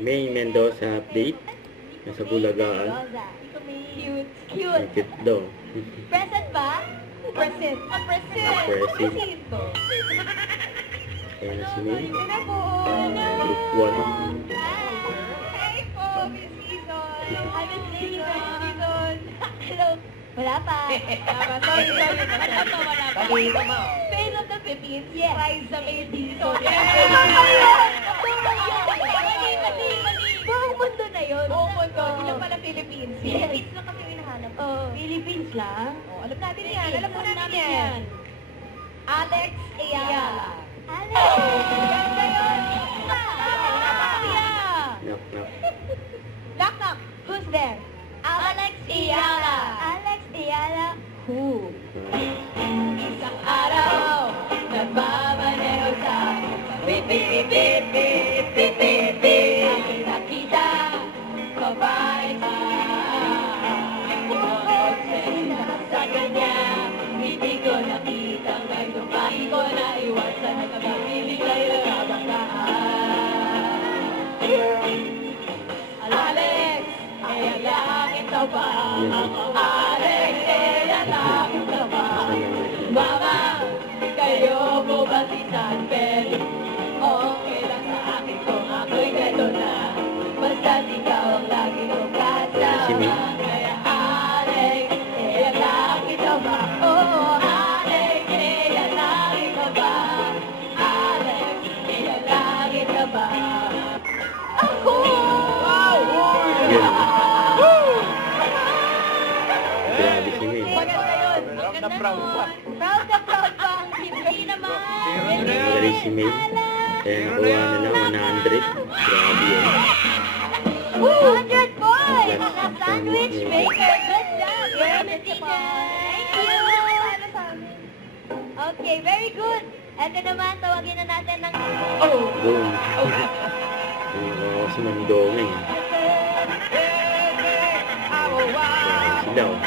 May Mendoza update. Nasa Bulagaan. Cute. Ang cute daw. Present ba? Present. Present. Present. Presento. Kaya na si May. Ito na po. Group 1. Hi po, Miss Ison. Hi, Miss Ison. Hello. Wala pa. Sorry. Wala pa. Face of the Philippines. Yes. Rise the Philippines. Mali. Buong mundo na yun. Buong mundo. Hindi lang pala Philippines. Philippines lang kami hinahanap. Philippines lang? Alam natin yan. Alam mo natin yan. Alex Ayala. Alex! Ganda yun! Knock. Who's there? Alex Ayala. Alex Ayala. Who? Isang araw, nagmamaneho sa beep. Aking nakita, babae ka. Sa kanya, hindi ko nakita ngayon. Hindi ko naiwasan na kabibigay ng kabataan. Alex, Ayala, ito ba? Alex, Ayala, ito ba? Mama, kayo po ba si San Pedro? Okay lang sa akin kung ako'y gano'n na. Basta ikaw ang lagi kong kasama. Kaya Alex, Ayala, ito ba? Oh, Alex, Ayala, ito ba? Alex, Ayala, ito ba? Ako! Yun. Grabe si May. Maganda yun. Maganda proud pa. Proud na proud pa ang hindi naman. Very si May. Kaya nakuha na lang 100. Grabe yun. 200 points! Na sandwich maker. Good job. Thank you. Okay, very good. Ito naman, tawagin na natin ng... Boom. Si Mandong eh. Grabe sila oh.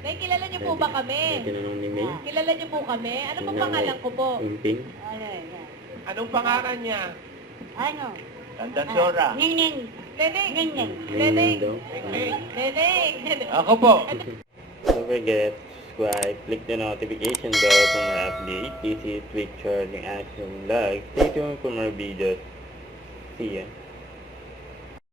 May kilala niyo po ba kami? Tinanong ni May. Kilala niyo po kami? Ano pong pangalan ko po? Umping. Anong pangalan niya? Ano? Dandansora. Neneng. Neneng daw. Neneng. Ako po. Don't forget, subscribe, click the notification bell for more updates, visit Twitch or the Action Vlog. Stay tuned for more videos. See ya.